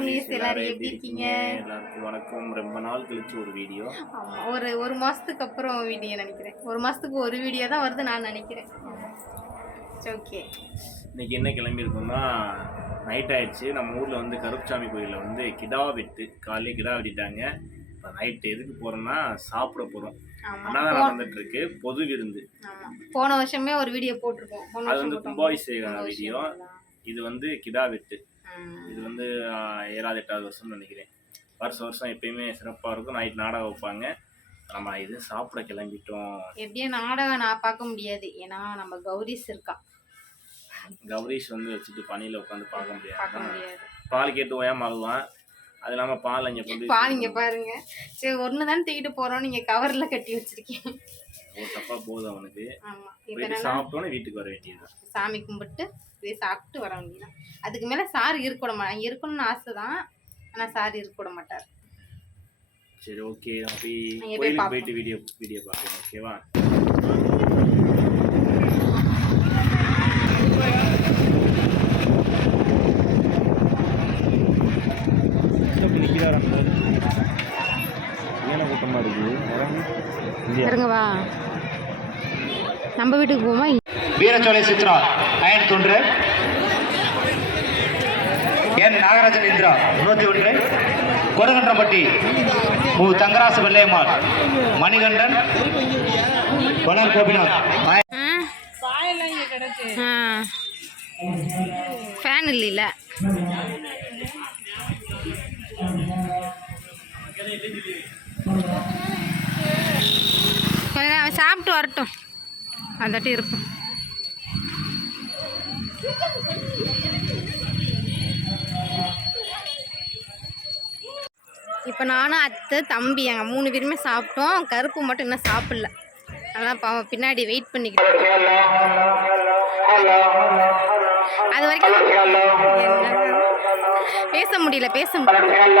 Families எல்லாரும் எப்படி இருக்கீங்க? எல்லாருக்கும் வணக்கம். ரொம்ப நாள் கழிச்சு ஒரு வீடியோ. ஒரு ஒரு மாசத்துக்கு அப்புறம் வீடியோ நினைக்கிறேன். ஒரு மாசத்துக்கு ஒரு வீடியோ தான் வருது நான் நினைக்கிறேன். ஓகே இன்னைக்கு என்ன கிளம்பி இருக்கோம்னா நைட் ஆயிடுச்சு. நம்ம ஊரில் வந்து கருப்புசாமி கோயிலில் வந்து கிடா வெட்டு காலையில கிடா வெட்டிட்டாங்க. இப்போ நைட்டு எதுக்கு போகிறோம்னா சாப்பிட போகிறோம் அன்னதானம் நடந்துட்டு இருக்கு பொது விருந்து. போன வருஷமே ஒரு வீடியோ போட்டிருக்கோம் அது வந்து போட்டோம். கும்பாபிஷேக போன வீடியோ. இது வந்து கிடா வெட்டு. இது வந்து ஏழாவது எட்டாவது வருஷம்னு நினைக்கிறேன். வருஷம் வருஷம் எப்பயுமே சிறப்பாக இருக்கும். நைட் நாடகம் வைப்பாங்க. நம்ம இது சாப்பிட கிளம்பிட்டோம். எப்படியும் நாடகம் நான் பார்க்க முடியாது. ஏன்னா நம்ம கௌரிஸ் இருக்கா. கௌரீஷ் வந்து வச்சுட்டு பனியில் உட்காந்து பார்க்க பார்க்க முடியாது. பால் கேட்டு ஓயாம அழுவான். அது இல்லாமல் பால் இங்கே கொண்டு போய் பாருங்க பாருங்க. சரி ஒன்று தான் தூக்கிட்டு போறோம். நீங்க கவர்ல கட்டி வச்சிருக்கீங்க. தப்பா போகுது அவனுக்கு. ஆமா சாப்பிட்டோன்னே வீட்டுக்கு வர வேண்டியதுதான். சாமி கும்பிட்டு இதே சாப்பிட்டு வர வேண்டியதான் அதுக்கு மேல சார் இருக்க விட மாட்டாங்க இருக்கணும்னு ஆசை தான் ஆனா சார் இருக்க விட மாட்டார். சரி ஓகே நம்ம போய். போயிட்டு வீடியோ வீடியோ பார்க்கலாம் ஓகேவா நம்ம வீட்டுக்கு போமா வீரச்சோலை சித்ரா அயன் தொன்று. என் நாகராஜன் இந்திரா நூற்றி ஒன்று. கொடுகன்றப்பட்டி மு. தங்கராசு வெள்ளையம்மாள். மணிகண்டன் வளர் கோபிநாத். ஃபேன் இல்லைல்ல. கொஞ்ச நேரம் சாப்பிட்டு வரட்டும். அதாட்டி இருக்கும். இப்போ நானும் அத்தை தம்பி எங்கள் மூணு பேருமே சாப்பிட்டோம். கருப்பு மட்டும் இன்னும் சாப்பிடல. அதான் பாவம் பின்னாடி வெயிட் பண்ணிக்கிட்டு அது வரைக்கும்? பேச முடியல பேச முடியல.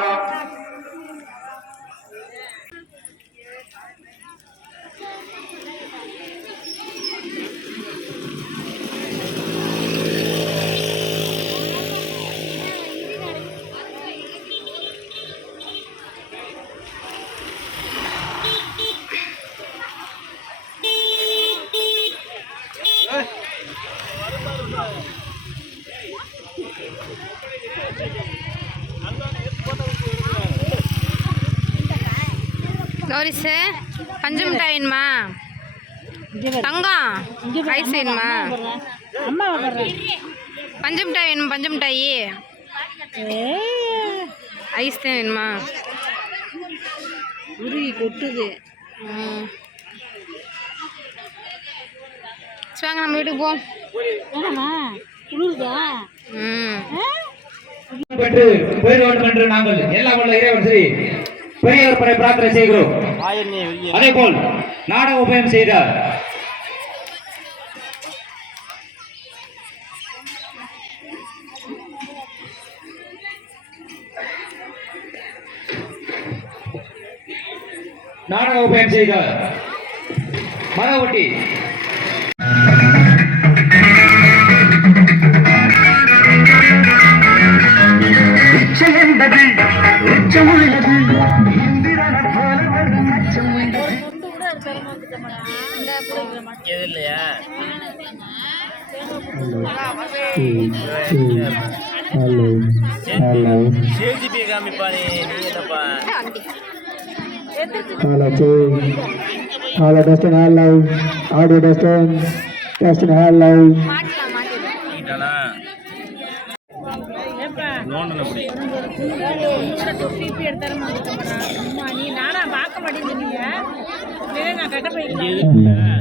கௌரிசு பஞ்சு மிட்டாய் வேணுமா? தங்கம். ஐஸ் வேணுமா? பஞ்சு மிட்டாய் வேணுமா? பஞ்சு மிட்டாயி? ஐஸ் தான் வேணுமா? உருகி கொட்டுது. வாங்க நம்ம வீட்டுக்கு போவோம். ம். பெற்று போயிட வேண்டும் என்று நாங்கள். எல்லாம் உள்ள இறைவன் சரி. பெரியவர் படை பிரார்த்தனை செய்கிறோம் அதே போல் நாடக உபயம் செய்தார் நாடக உபயம் செய்தார் மரவட்டி என்பது உச்சமுள்ளது எது இல்லையா சேஜிபி காமிப்பா நீ என்னப்பா. மாட்டலாம். நோண்டன அப்படி நீ நானா பார்க்க மாட்டேங்கிறீங்க நான் கட்ட போய் ஓமருகா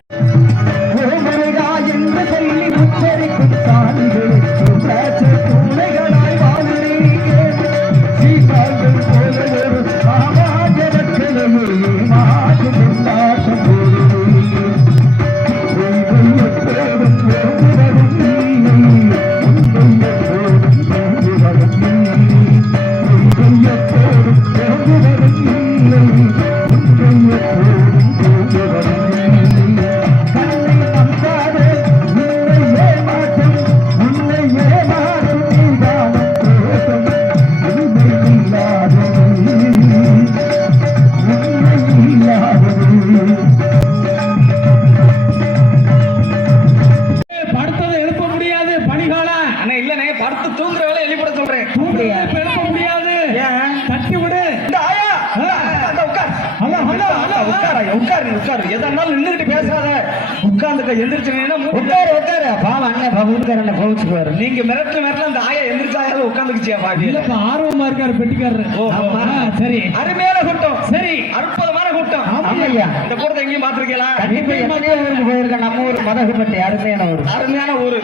தூங்குற வேலை எழுப்பிட சொல்றேன். தூங்குங்க எழுப்ப முடியாது. தட்டி விடு. ஆயா. உட்கார். ஹலோ ஹலோ எதா இருந்தாலும் நின்றுட்டு பேசாத. உட்கார்ந்துக்க எந்திரிச்சுனா உட்காரு உட்காரு. பாவம் அண்ணன் நீங்க மிரட்டு மிரட்டல அந்த ஆயா எந்திரிச்சாயால உட்காந்துக்குச்சியா பாவி ஆர்வமா இருக்காரு பெட்டிக்காரரு. சரி. அருமையான கூட்டம். சரி. அற்புதமான கூட்டம். ஆமா ஐயா. இந்த கூட்டத்தை எங்கேயும் பாத்திருக்கீங்களா கண்டிப்பா எங்கேயும் மதகுப்பட்டி அருமையான ஊர். அருமையான ஊர்.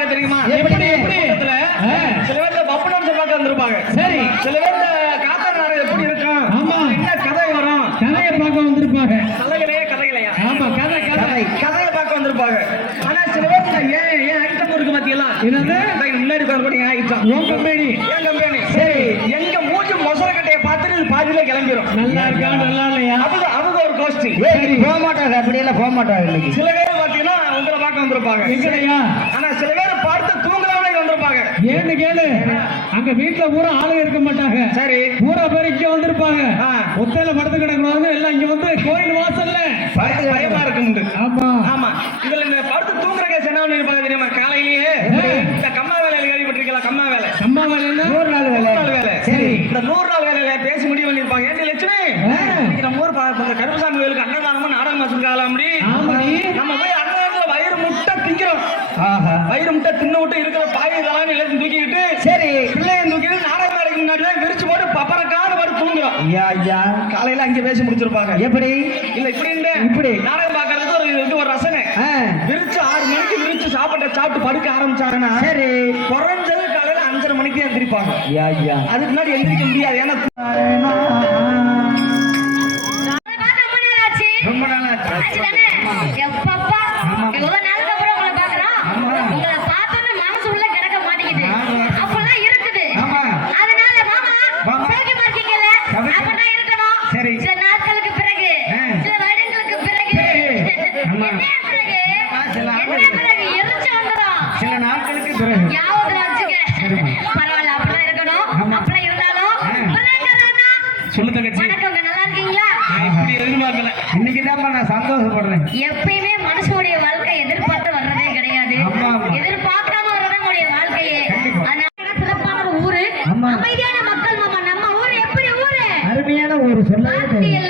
வந்திருப்பாங்க தெரியுமா? எப்படி? எப்படி. சில பேர் பப்பு டான்ஸ் பார்க்க வந்திருப்பாங்க. சரி. சில பேர் நாடகம் எப்படி இருக்கும் ஆமா. என்ன கதை வரும்? கதையை பார்க்க வந்திருப்பாங்க. கதைகளையே கதைகளையா? ஆமா கதை கதை. கதையை பார்க்க வந்திருப்பாங்க. ஆனா சில பேர் ஏன் ஏன் ஐட்டம் இருக்கு பாத்தீங்களா? என்னது? முன்னாடி உட்கார்ந்து ஏன் ஐட்டம்? உன் கம்பெனி ஏன் கம்பெனி சரி. எங்க மூஞ்சி மொசர கட்டையை பார்த்துட்டு பாதியில கிளம்பிரும். நல்லா இருக்கா? நல்லா இல்லையா? அவங்க அவங்க ஒரு கோஷ்டி போக மாட்டாங்க அப்படியெல்லாம் போக மாட்டாங்க இன்னைக்கு. சில பேர் பாத்தீங்கன்னா உங்களை பார்க்க வந்திருப்பாங்க. ஆனா சில பேர் ஏன்னு கேளு. அங்க வீட்டுல பூரா ஆளுங்க இருக்க மாட்டாங்க. சரி. பூரா பேர் இங்க வந்திருப்பாங்க. ஒத்தையில படுத்து கிடக்குறவங்க எல்லாம் இங்க வந்து கோயில் வாசல்ல. பய- பயமா இருக்கு ஆமா. ஆமா. இதுல இந்த படுத்து தூங்குற கேஸ் என்ன பண்ணிருப்பாங்க தெரியுமா? காலையிலேயே இந்த கம்மா வேலையில கேள்விப்பட்டிருக்கீங்களா? கம்மா வேலை. அம்மா வேலை நூறு நாள் வேலை. நாள் வேலை. சரி. இந்த நூறு நாள் வேலையில பேசி முடிவு பண்ணிருப்பாங்க ஏன் லட்சுமி? நம்ம ஊர் கருப்பசாமி கோயிலுக்கு அன்னதானமா நாடகம் வச்சிருக்காங்களா அப்படி நம்ம போய் முட்டை திங்கிறோம் ஆஹா. வயிறு முட்டை தின்னு விட்டு இருக்கிற பாய் இதெல்லாம் எல்லாத்தையும் தூக்கிக்கிட்டு சரி. பிள்ளைய தூக்கிட்டு நாடகம் மேடைக்கு முன்னாடி விரிச்சு போட்டு பப்பரக்கான வரும் தூங்குறோம். ஐயா ஐயா. காலையில அங்க பேசி முடிச்சிருப்பாங்க. எப்படி? இல்ல இப்படி இல்ல. இப்படி. நாடகம் பாக்குறதுக்கு ஒரு இது ஒரு ரசனை. விரிச்சு ஆறு மணிக்கு விரிச்சு சாப்பிட்ட சாப்பிட்டு படுக்க ஆரம்பிச்சாங்கன்னா சரி. குறைஞ்சது காலையில அஞ்சரை மணிக்கு எந்திரிப்பாங்க. ஐயா ஐயா. அதுக்கு முன்னாடி எந்திரிக்க முடியாது. ஏன்னா பரவாயில்ல அப்படிலாம் இருக்கணும். ஆமா. அப்படிலாம் இருந்தாலும் பிறகுறதா. சொல்லு தங்கச்சி. வணக்கங்க. நல்லா இருக்கீங்களா? இப்படி எதிர்பார்க்கல? இன்னைக்கு தான் நான் சந்தோஷப்படுறேன். எப்பயுமே மனுஷனுடைய வாழ்க்கை எதிர்பார்த்து வர்றதே கிடையாது. எதிர்பார்க்காம வர்றதே வாழ்க்கையே. அதனால சிறப்பான ஒரு ஊரு. அமைதியான மக்கள் மாமா. நம்ம ஊரு எப்படி ஊரு? அருமையான ஒரு சொல்லவே